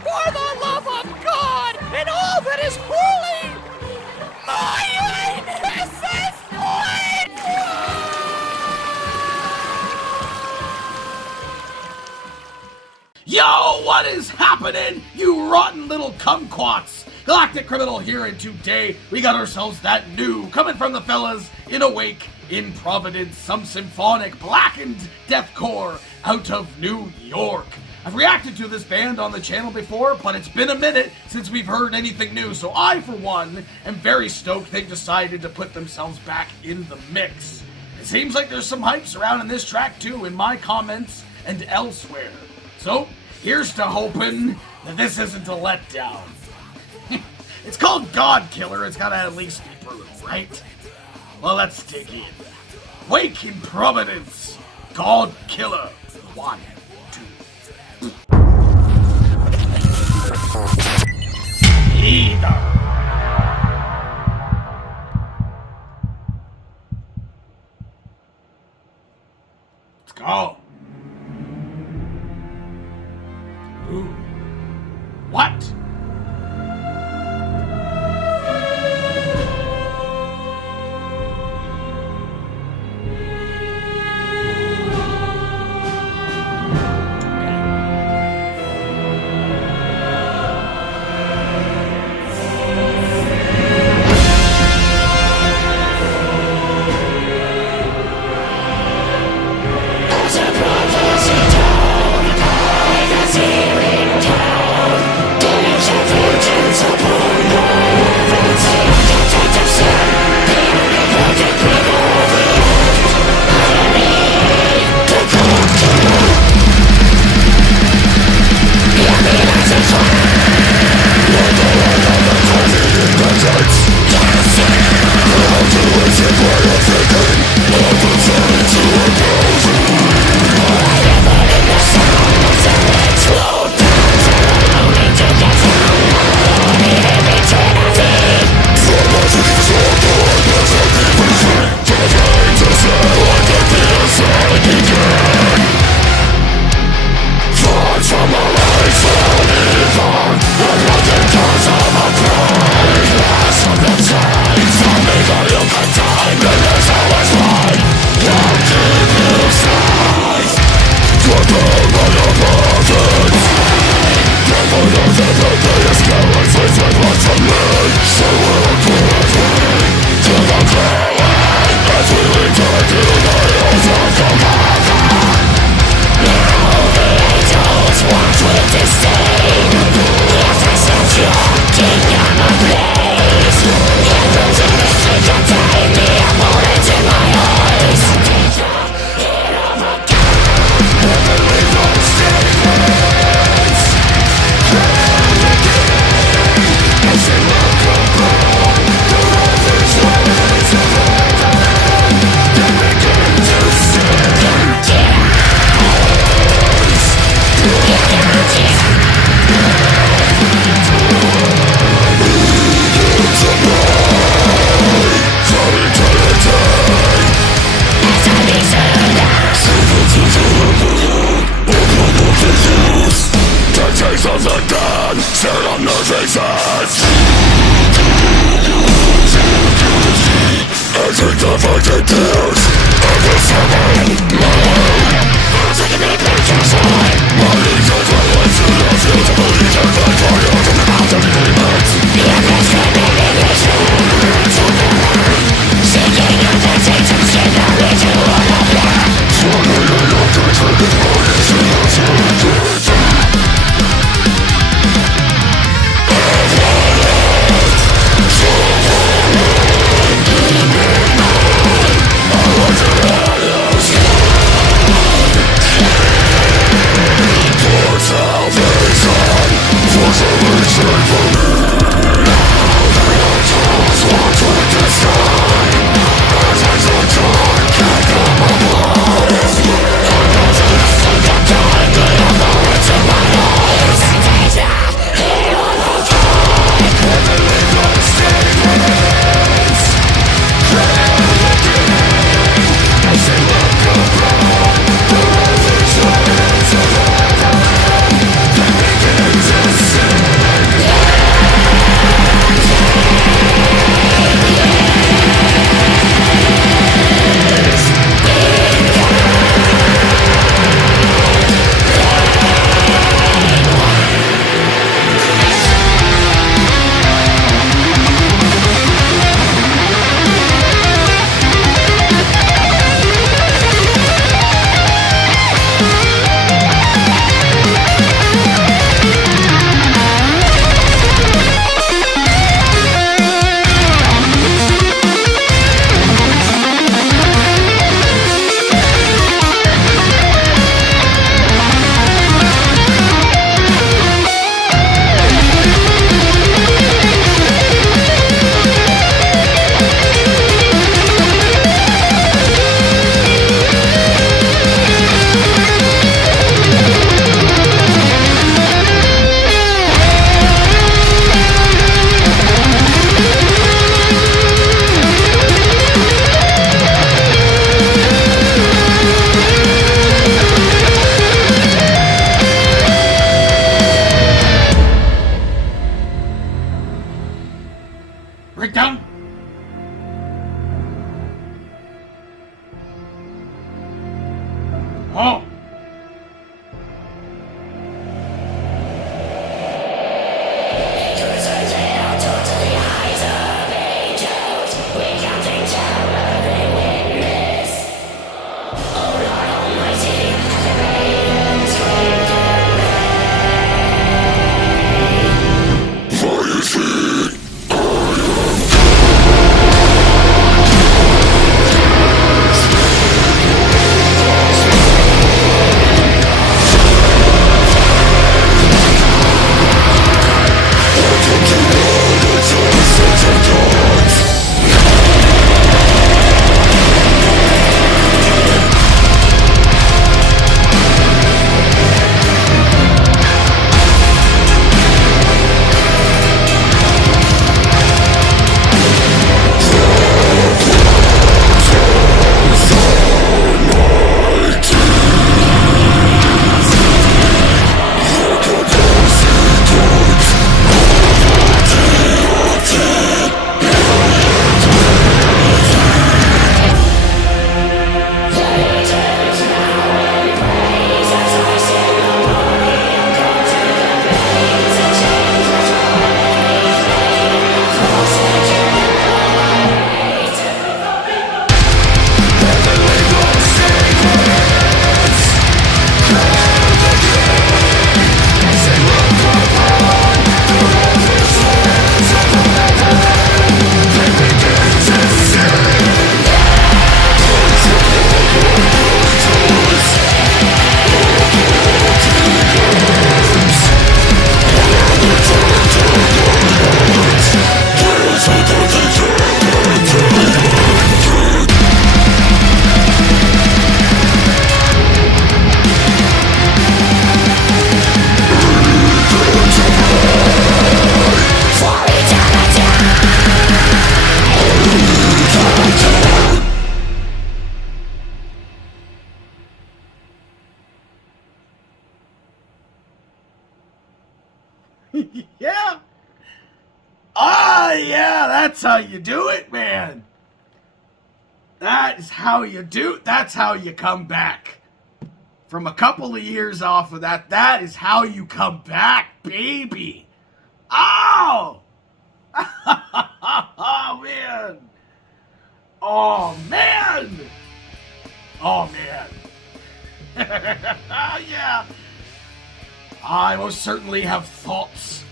For the love of God and all that is holy, my anus is bleeding! Yo, what is happening, you rotten little kumquats? Galactic Criminal here, and today we got ourselves that new, coming from the fellas in Awake in Providence, some symphonic blackened deathcore out of New York. I've reacted to this band on the channel before, but it's been a minute since we've heard anything new, so I, for one, am very stoked they've decided to put themselves back in the mix. It seems like there's some hype surrounding this track too in my comments and elsewhere. So, here's to hoping that this isn't a letdown. It's called Godkiller, it's gotta at least be brutal, right? Well, let's dig in. Wake in Providence, Godkiller. 1, 2. Leader. Let's go. Ooh. What? Yeah. Ah, yeah, that's how you do it, man. That is how you do. That's how you come back. From a couple of years off of that, that is how you come back, baby. Oh! Oh, man. Oh, man. Oh, man. Yeah. I most certainly have thoughts.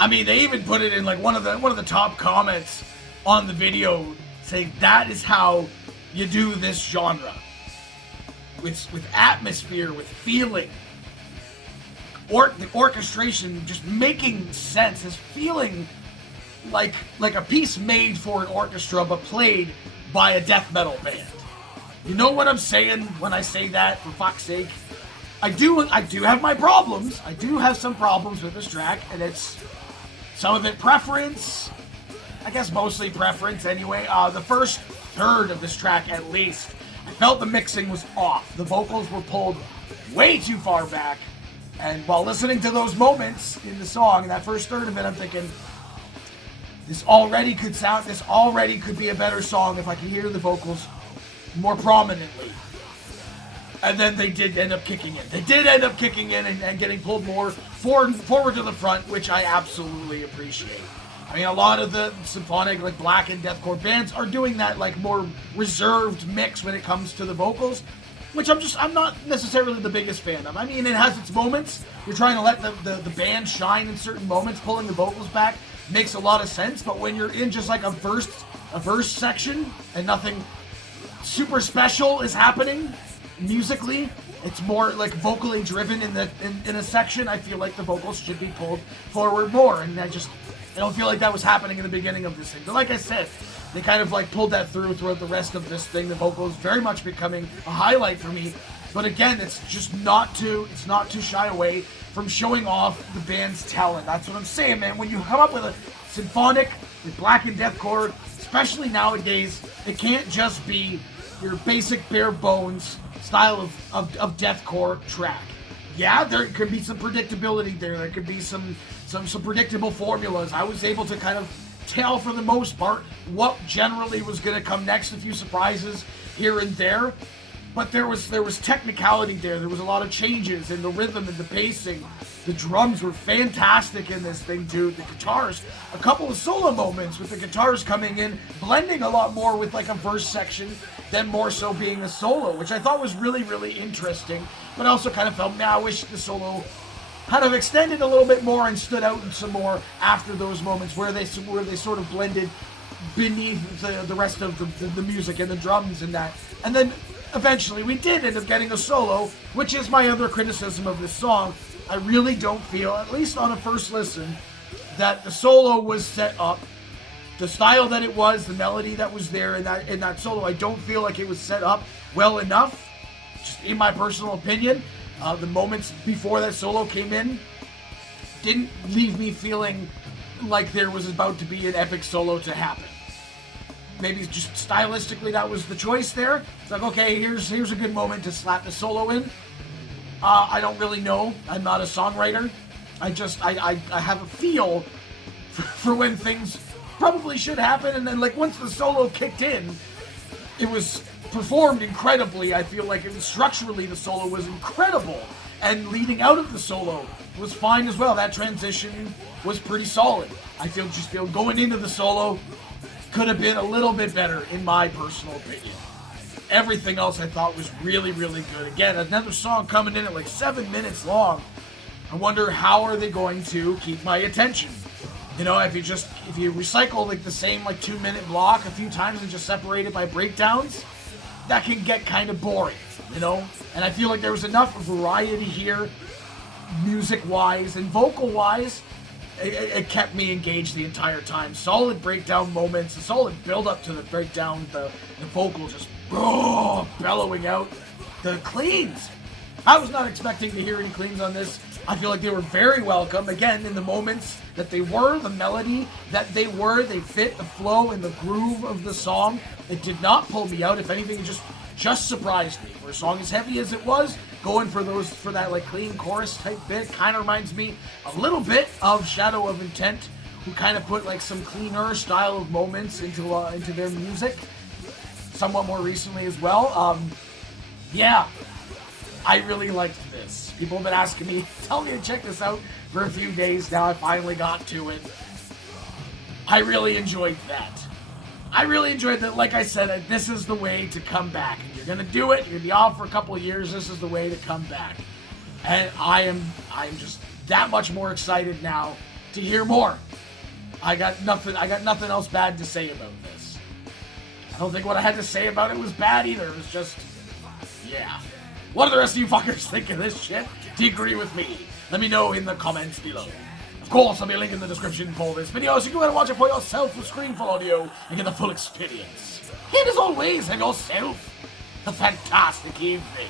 I mean, they even put it in like one of the top comments on the video saying that is how you do this genre. With atmosphere, with feeling. The orchestration just making sense, is feeling like a piece made for an orchestra but played by a death metal band. You know what I'm saying when I say that, for fuck's sake? I do have my problems. I do have some problems with this track, and it's some of it preference. I guess mostly preference anyway. The first third of this track, at least, I felt the mixing was off. The vocals were pulled way too far back. And while listening to those moments in the song, in that first third of it, I'm thinking, this already could be a better song if I could hear the vocals more prominently. And then they did end up kicking in. They did end up kicking in and getting pulled more forward to the front, which I absolutely appreciate. I mean, a lot of the symphonic, like black and deathcore bands are doing that, like, more reserved mix when it comes to the vocals, which I'm not necessarily the biggest fan of. I mean, it has its moments. You're trying to let the band shine in certain moments. Pulling the vocals back makes a lot of sense, but when you're in just like a verse section and nothing super special is happening musically, it's more like vocally driven in a section, I feel like the vocals should be pulled forward more, and I don't feel like that was happening in the beginning of this thing. But like I said, they kind of like pulled that throughout the rest of this thing. The vocals very much becoming a highlight for me. But again, it's not to shy away from showing off the band's talent. That's what I'm saying, man. When you come up with a symphonic, with black and deathcore, especially nowadays, it can't just be your basic bare bones style of deathcore track. Yeah, there could be some predictability there. There could be some predictable formulas. I was able to kind of tell for the most part what generally was going to come next. A few surprises here and there, but there was technicality there. There was a lot of changes in the rhythm and the pacing. The drums were fantastic in this thing, dude. The guitars, a couple of solo moments with the guitars coming in, blending a lot more with like a verse section than more so being a solo, which I thought was really, really interesting. But I also kind of felt, man, I wish the solo kind of extended a little bit more and stood out some more after those moments where they sort of blended beneath the rest of the music and the drums and that. And then eventually we did end up getting a solo, which is my other criticism of this song. I really don't feel, at least on a first listen, that the solo was set up. The style that it was, the melody that was there in that solo, I don't feel like it was set up well enough, just in my personal opinion. The moments before that solo came in didn't leave me feeling like there was about to be an epic solo to happen. Maybe just stylistically that was the choice there. It's like, okay, here's a good moment to slap the solo in. I don't really know. I'm not a songwriter. I have a feel for when things probably should happen, and then like once the solo kicked in, it was performed incredibly. I feel like structurally the solo was incredible, and leading out of the solo was fine as well. That transition was pretty solid. I feel going into the solo could have been a little bit better in my personal opinion. Everything else I thought was really, really good. Again, another song coming in at like 7 minutes long. I wonder how are they going to keep my attention. You know, if you recycle like the same like 2 minute block a few times and just separate it by breakdowns, that can get kind of boring, you know? And I feel like there was enough variety here, music-wise and vocal-wise. It kept me engaged the entire time. Solid breakdown moments, a solid build-up to the breakdown, the vocal just bellowing out. The cleans I was not expecting to hear any cleans on this. I feel like they were very welcome. Again, in the moments that they were, the melody that they were, they fit the flow and the groove of the song. It did not pull me out. If anything, it just surprised me. For a song as heavy as it was, going for that like clean chorus type bit kind of reminds me a little bit of Shadow of Intent, who kind of put like some cleaner style of moments into their music, somewhat more recently as well. Yeah, I really liked this. People have been asking me, tell me to check this out for a few days now. I finally got to it. I really enjoyed that. I really enjoyed that. Like I said, this is the way to come back. And you're gonna do it. You're gonna be off for a couple of years. This is the way to come back. And I'm just that much more excited now to hear more. I got nothing else bad to say about this. I don't think what I had to say about it was bad either. It was just, yeah. What do the rest of you fuckers think of this shit? Do you agree with me? Let me know in the comments below. Of course, I'll be a link in the description for this video, so you can go ahead and watch it for yourself with screen full audio and get the full experience. And as always, have yourself a fantastic evening.